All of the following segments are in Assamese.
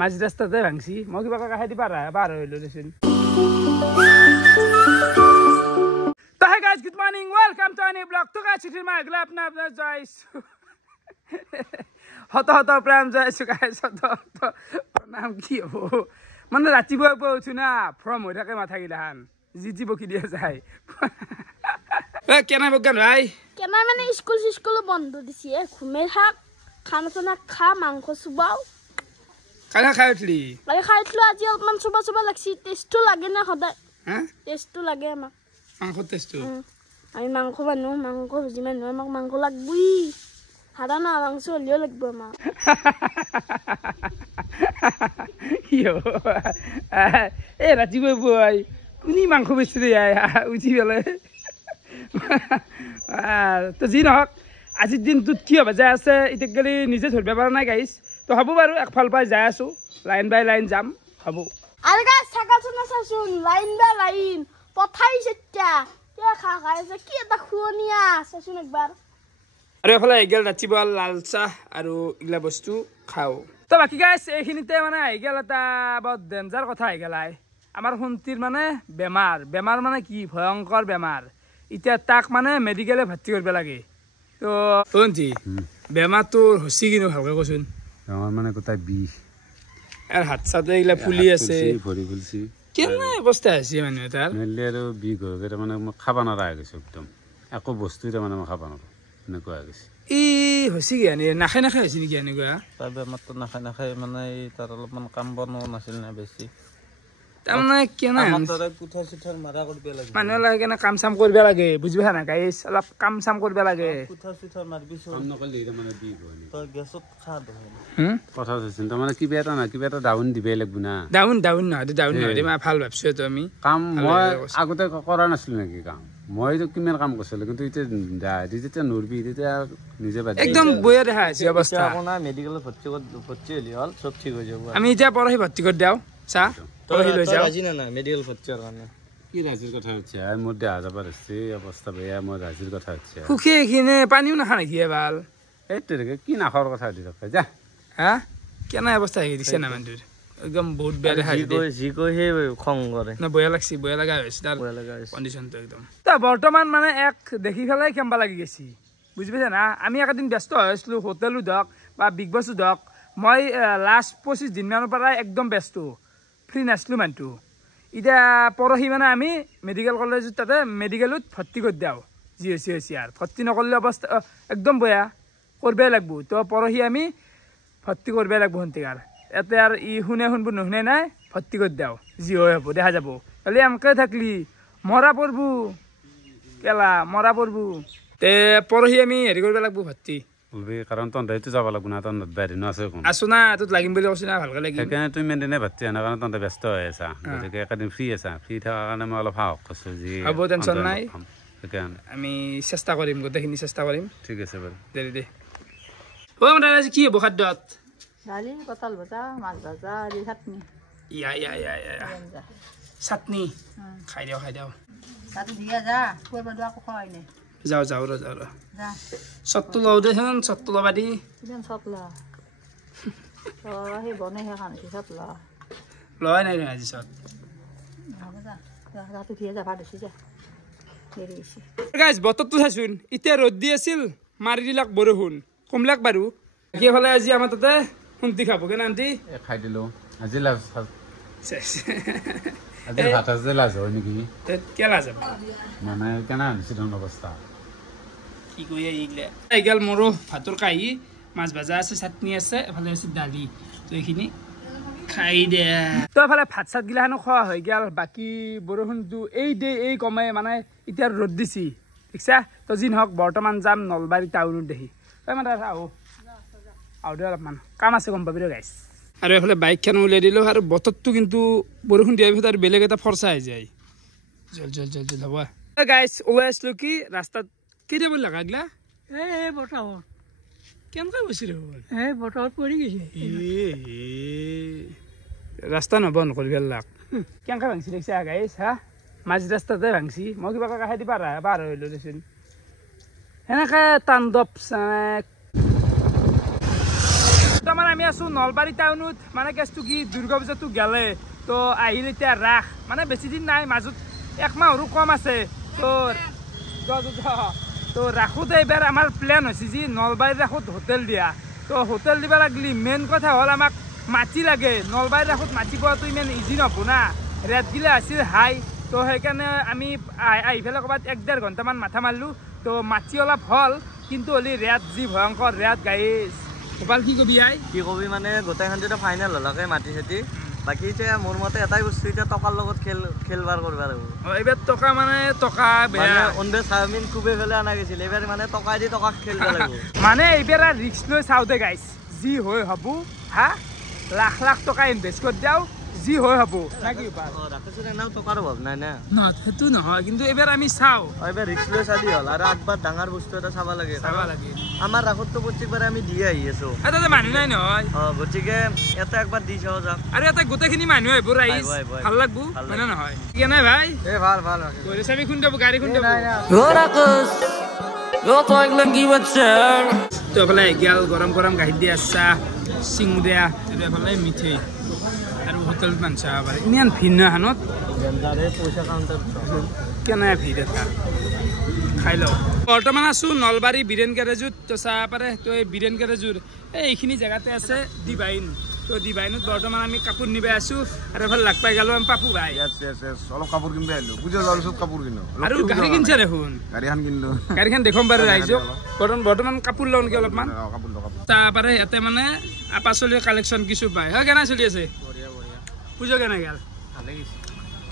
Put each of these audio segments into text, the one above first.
মাঝ ৰাস্তাতে ভাঙছি মই কিবা কাহাই দি পাৰ হইলো দেচোন তো hey guys good morning welcome to আনি ব্লগ তো গাইস চিঠির মাগলে আপনার জয়েস হত হত প্রেম জয়েস গাইস হত নাম কি হবো মানে ৰাতিপুৱা উঠো না ফ্ৰম হৈ থাকে মাথা গিলাহান জি বকি দিয়া যায় কেনা বগান ভাই কেনা মানে স্কুল বন্ধ দিছে ঘুমে থাক খানা চানা খা মাংস চুবাও খানা খাই উঠলি আজি অলপমান চুবা লাগছি টেষ্টটো লাগে না সদায় টেষ্টটো লাগে আমাক মাংস টেষ্টটো আমি মাংস বানো মাংস ভুজি মানুহ আমাক মাংস লাগবই হাৰা না মাংস হলিও লাগব আমাক এই ৰাতিপুৱা বই কোনি মাংস বেচি উঠি পেলাই তো যি নহওক আজিৰ দিনটোত কি হ'ব যায় আছে এতিয়া গেলি নিজে ধৰিব পৰা নাই গাইছ তো হ'ব বাৰু একফাল পাই যাই আছো লাইন বাই লাইন যাম হ'ব আৰু গাইছ থাকাচোন আছাচোন লাইন বাই লাইন পঠাইছে তিয়া কে খাই আছে কি এটা খুৱনিয়া আছাচোন একবাৰ আৰু এফালে আইগেল ৰাতিপুৱা লাল চাহ আৰু ইগলা বস্তু খাওঁ তো বাকী গাইছ এইখিনিতে মানে আইগেল এটা বহুত ডেঞ্জাৰ কথা আইগেলাই আমাৰ ভণ্টিৰ মানে বেমাৰ মানে কি ভয়ংকৰ বেমাৰ এতিয়া তাক মানে মেডিকেলে ভৰ্তি কৰিব লাগে তো ভণ্টি বেমাৰটো হৈছে কিনো ভালকৈ কচোন আমার মানে কোথায় বিষ আর হাত সাথে এগুলা ফুলি আছে ভরি ফুলছি কেনে অবস্থা আছে মানে তার মেলি আর বিষ হয়ে গেলে মানে খাবা নৰা হৈ গৈছে একদম একো বস্তু মানে মই খাবা নৰা এনেকুৱা হৈ গৈছে ই হৈছে কি আনি নাখাই হৈছে নেকি এনেকুৱা তাৰ বেমাৰটো নাখাই মানে তাৰ অলপমান কাম বনোৱা নাছিল না বেছি তাৰমানে কেনে কুঠাৰ চুঠাৰ মাৰা কৰিব লাগে মানুহ লাগে কেনে কাম চাম কৰিব লাগে বুজিবা না গাইছ অলপ কাম চাম কৰিব লাগে কুঠাৰ চুঠাৰ মাৰবিছো কাম নকৰিলে মানে বিষ হয় তই গেছত খা ধৰে কথা হৈছে তাৰমানে কিবা এটা ডাউন দিবই লাগিব না ডাউন নহয় মই ভাল ভাবছো তো আমি কাম মই আগতে কৰা নাছিলো নেকি কাম মইতো কিমান কাম কৰিছিলো কিন্তু এতিয়া যেতিয়া নৰবি তেতিয়া নিজে বাদ একদম বয়া দেখা আছে অৱস্থা আপোনা মেডিকেলত ভৰ্তি হলি হল সব ঠিক হৈ যাব আমি এতিয়া পৰহি ভৰ্তি কৰি দিও চা পৰহি লৈ যাও ৰাজি না মেডিকেল ভৰ্তি হোৱাৰ কাৰণে কি ৰাজিৰ কথা হচ্ছে মোৰ দেহা যাবাৰ আছে অৱস্থা বেয়া মই ৰাজিৰ কথা হচ্ছে সুখী এইখিনি পানীও নাখা নেকি ভাল এইটোকে কি নাখাৰ কথা দি থাকে যা হা কেনে অৱস্থা হৈ দিছে না মানুহটোৰ একদম বহুত বেয়া দেখা যি কয় সেই খং কৰে না বয়া লগা হৈছে তাৰ কণ্ডিশ্যনটো একদম তা বৰ্তমান মানে এক দেখি পেলাই কেম্বা লাগি গেছি বুজি পাইছা না আমি একদিন ব্যস্ত হৈ আছিলো হোটেলো ধক বা বিগ বছো ধক মই লাষ্ট 25 দিনমানৰ পৰা একদম ব্যস্ত ফ্ৰী নাছিলো মানুহটো এতিয়া পৰহি মানে আমি মেডিকেল কলেজত তাতে মেডিকেলত ভৰ্তি কৰি দিওঁ যি হৈছে আৰু ভৰ্তি নকৰিলে অৱস্থা একদম বেয়া কৰিবই লাগিব তো পৰহি আমি ভৰ্তি কৰিবই লাগিব সন্তিকাৰ ইয়াতে আৰু শুনব নুশুনে নাই ভৰ্তি কৰি দিওঁ যি হৈ হ'ব দেখা যাব খালি এনেকৈ থাকলি মৰা পৰবো তে পৰহি আমি হেৰি কৰিব লাগিব ভৰ্তি কাৰণ তহঁতে যাব লাগিব না তহঁত বাহিৰ আছে আছো না তোত লাগিম বুলি কৈছো না ভালকৈ লাগিম সেইকাৰণে তুমি ইমান দিনে ভৰ্তি হোৱা কাৰণে তহঁতে ব্যস্ত হৈ আছা গতিকে একেদিন ফ্ৰী আছা ফ্ৰী থকাৰ কাৰণে মই অলপ সাহস কৰিছোঁ যি হ'ব টেনশ্যন নাই সেইকাৰণে আমি চেষ্টা কৰিম গোটেইখিনি চেষ্টা কৰিম ঠিক আছে বাৰু দে আজি কি হ'ব খাদ্যত দালি কঁঠাল ভজা মাছ ভজা আৰু চাটনি চাটনি খাই দিওঁ চাটনি দিয়া যা কৰিব দিওঁ আকৌ খোৱাই নাই যাওঁ যা চটটো লওঁ দেচোন চটটো ল'বা দি কিমান চট লা সেই বনাই সেই খান চট লা লোৱাই নাই আজি চট হ'ব যা ৰাতি দিয়ে যা ভাত হৈছে যা দেৰি হৈছে গাইজ বতৰটো চাচোন এতিয়া ৰ'দ দি আছিল মাৰি দিলাক বৰষুণ কমলাক বাৰু সেইফালে আজি আমাৰ তাতে শুনতি খাব কেনে আন্টি খাই দিলোঁ আজি লাজ আজি ভাত আজি লাজ হয় নেকি কেলা যাব মানে কেনে হৈছে ধৰণৰ অৱস্থা কি কৰি এইগাল মোৰো ভাতৰ কাঁহী মাছ ভাজা আছে চাটনি আছে এফালে আছে দালি তো এইখিনি খাই দে তো এফালে ভাত চাত গিলাখানো খোৱা হৈ গ'ল বাকী বৰষুণটো এই কমে মানে এতিয়া ৰ'দ দিছি ঠিকছে তো যি নহওক বৰ্তমান যাম নলবাৰী টাউনত দেখি তই মানে আহো দে অলপমান কাম আছে গম পাবি গাইছ আৰু এইফালে বাইকখন উলিয়াই দিলোঁ আৰু বতৰটো কিন্তু বৰষুণ দিয়াৰ পিছত আৰু বেলেগ এটা ফৰ্চা হৈ যায় জল হ'ব গাইছ ওলাই আছিলোঁ কি ৰাস্তাত কেতিয়া বুলি লগাগিলা বতাহত কেনেকৈ গৈছিল বতাহত পৰি গৈছে ৰাস্তা নবন্ধ কৰি পেলাক কেনেকৈ ভাঙছি দেখিছে গাইছ হা মাঝ ৰাস্তাতে ভাঙছি মই কিবা কাষে দি পাৰ হইলো দেচোন সেনেকৈ তাণ্ডৱ বৰ্তমান আমি আছো নলবাৰী টাউনত মানে কেছটো কি দুৰ্গা পূজাটো গেলে তো আহিল এতিয়া ৰাস মানে বেছি দিন নাই মাজত 1 মাহৰো কম আছে তো ৰাসত এইবাৰ আমাৰ প্লেন হৈছে যি নলবাৰী ৰাসত হোটেল দিয়া তো হোটেল দিব লাগলি মেইন কথা হ'ল আমাক মাটি লাগে নলবাৰী ৰাসত মাটি পোৱাটো ইমান ইজি নহ'ব না ৰেট গিলা আছিল হাই তো সেইকাৰণে আমি আহি পেলাই ক'ৰবাত 1-1.5 ঘণ্টামান মাথা মাৰিলোঁ তো মাটি অলপ হ'ল কিন্তু হ'লে ৰেট যি ভয়ংকৰ ৰেট গাইছ গোপাল কি কবি আই কি কবি মানে গোটেইখন যেতিয়া ফাইনেল হলাকে মাটি চাটি বাকী এতিয়া মোৰ মতে এটাই বস্তু এতিয়া টকাৰ লগত খেলবাৰ কৰিব লাগিব এইবাৰ টকা মানে টকা বেয়া অনবে চাওমিন খুবে ফেলে আনা গৈছিল এইবাৰ মানে টকা দি টকা খেলিব লাগিব মানে এইবাৰ ৰিস্ক লৈ চাওঁতে গাইছ যি হৈ হ'ব হা লাখ লাখ টকা ইনভেষ্ট কৰি দিওঁ যি হৈ হ'ব নাকি ৰাখিছোঁ এনেও টকাৰ অভাৱ নাই না সেইটো নহয় কিন্তু এইবাৰ আমি চাওঁ এইবাৰ ৰিস্ক লৈ চালি হ'ল আৰু একবাৰ ডাঙৰ বস্তু এটা চাব লাগে আমাৰ ৰাসততো প্ৰত্যেকবাৰে আমি দিয়ে আহি আছোঁ তাতে মানুহ নাই নহয় গতিকে এটা একবাৰ দি চাওঁ যাম আৰু এটা গোটেইখিনি মানুহ আহিব ৰাইজ ভাল লাগব হয় নে নহয় ঠিক নাই ভাই ভাল গৈছে আমি খুন্দাব গাড়ী খুন্দাব তো এফালে গেল গৰম গৰম গাখীৰ দিয়া চাহ চিংৰা আৰু এফালে মিঠৈ আৰু হোটেল মান চাব পাৰে ইমান ভিৰ নহয় হানত পইচা কাউণ্টাৰ কেনে ভিৰ এটা খাই লওঁ বৰ্তমান আছোঁ নলবাৰী বীৰেন গেৰেজত তো চাব পাৰে তো এই বীৰেন গেৰেজৰ এইখিনি জেগাতে আছে ডিভাইন তো ডিভাইনত বৰ্তমান আমি কাপোৰ নিব আছোঁ আৰু এফালে লাগ পাই গ'লো আমি পাপু ভাই অলপ কাপোৰ কিনিব আহিলোঁ পূজা যোৱাৰ পিছত কাপোৰ কিনো আৰু গাড়ী কিনছে দেখোন গাড়ীখন কিনিলোঁ গাড়ীখন দেখুৱাম বাৰু ৰাইজক বৰ্তমান কাপোৰ লওঁ নেকি অলপমান তাৰপৰা ইয়াতে মানে পাচলিৰ কালেকশ্যন কিছু পায় হয় কেনে চলি আছে পূজা কেনে গেল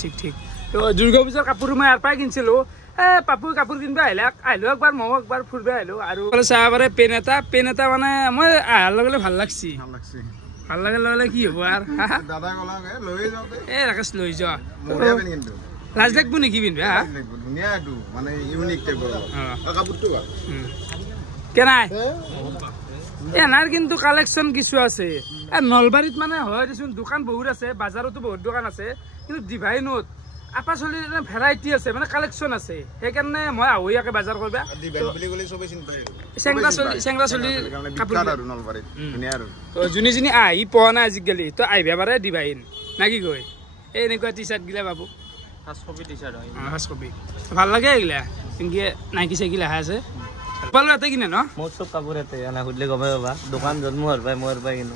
ঠিক তো দুৰ্গা পূজাৰ কাপোৰ মই ইয়াৰ পৰাই কিনিছিলোঁ পাপুৰ কাপোৰ কিনিব আহিলোঁ একবাৰ ময়ো একবাৰ ফুৰিব আহিলোঁ আৰু চাব পাৰে পেন এটা মানে মই অহাৰ লগে ভাল লাগছি ভাল লাগে কি হ'ব আৰু এই ৰাকেশ লৈ যোৱা লাজ লাগব নেকি পিন্ধিবা কেনাই এনাৰ কিন্তু কালেকশ্যন কিছু আছে নলবাৰীত মানে হয় দেচোন দোকান বহুত আছে বাজাৰতো বহুত দোকান আছে কিন্তু ডিভাইনত পাচলিৰ ভেৰাইটি আছে মানে কালেকশ্যন আছে সেইকাৰণে মই আহোঁ ইয়াকে বাজাৰ কৰিবা চেংৰা চলি কাপোৰ যোনে যোনে আহি পোৱা নাই আজিকালি তো আহিব পাৰে ডিভাইন না কি কয় এই এনেকুৱা টি চাৰ্ট গিলা পাব ফাৰ্ষ্ট কপি ভাল লাগে এইগিলা এনেকৈ নাইকি চাইকি লেখা আছে পালো ইয়াতে কিনে ন মোৰ চব কাপোৰ ইয়াতে এনে সুধিলে গমে পাবা দোকান জন্ম হোৱাৰ পৰাই কিনো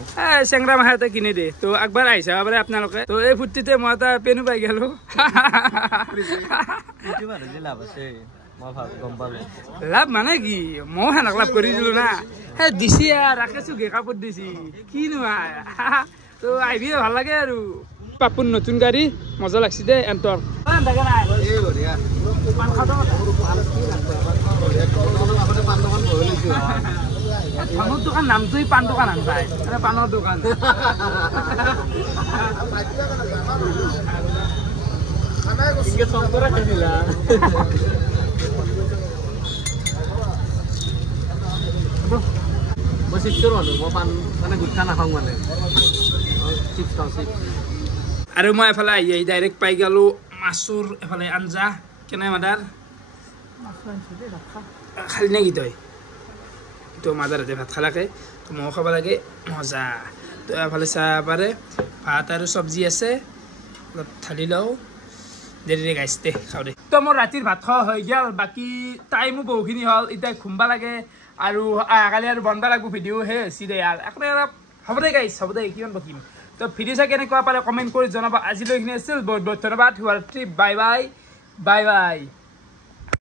চেংৰা মাহে এটা কিনে দে তো একবাৰ আহি চাব পাৰে আপোনালোকে তো এই ফূৰ্তিতে মই এটা পেনো পাই গলো লাভ আছে মই গম পালো লাভ মানে কি ময়ো সেনেক লাভ কৰি দিলো না সেই দিছি ৰাখিছো ঘে কাপোৰ দিছি কিনো তো আহিবি ভাল লাগে আৰু পাপুৰ নতুন গাড়ী মজা লাগছি দে এণ্টৰ পানৰ দোকান নামটোই পাণ দোকান আন পায় পাণৰ দোকান মই চিপছৰ মানুহ মই পাণ মানে গুটখা নাখাওঁ মানে চিপছ খাওঁ চিপছ আৰু মই এফালে আহি ডাইৰেক্ট পাই গ'লোঁ মাছৰ এফালে আঞ্জা কেনে মাদাৰ খালি নেকি তই তো মাদাৰহঁতে ভাত খালাকে তো ময়ো খাব লাগে মজা তো এফালে চাহ পাৰে ভাত আৰু চব্জি আছে অলপ ঢালি লওঁ দেৰি গাইছ দে খাওঁ দে তো মোৰ ৰাতিৰ ভাত খোৱা হৈ গ'ল বাকী টাইমো বহুখিনি হ'ল এতিয়া ঘুমবা লাগে আৰু কালি আৰু বনবা লাগিব ভিডিঅ' সেই হৈছে দে আৰু অলপ হ'ব দে গাইছ হ'ব দে কিমান বকিম তো ভিডিঅ' চাই কেনেকুৱা পালে কমেণ্ট কৰি জনাব আজিলৈখিনি আছিল বহুত বহুত ধন্যবাদ শুভৰাত্ৰি বাই বাই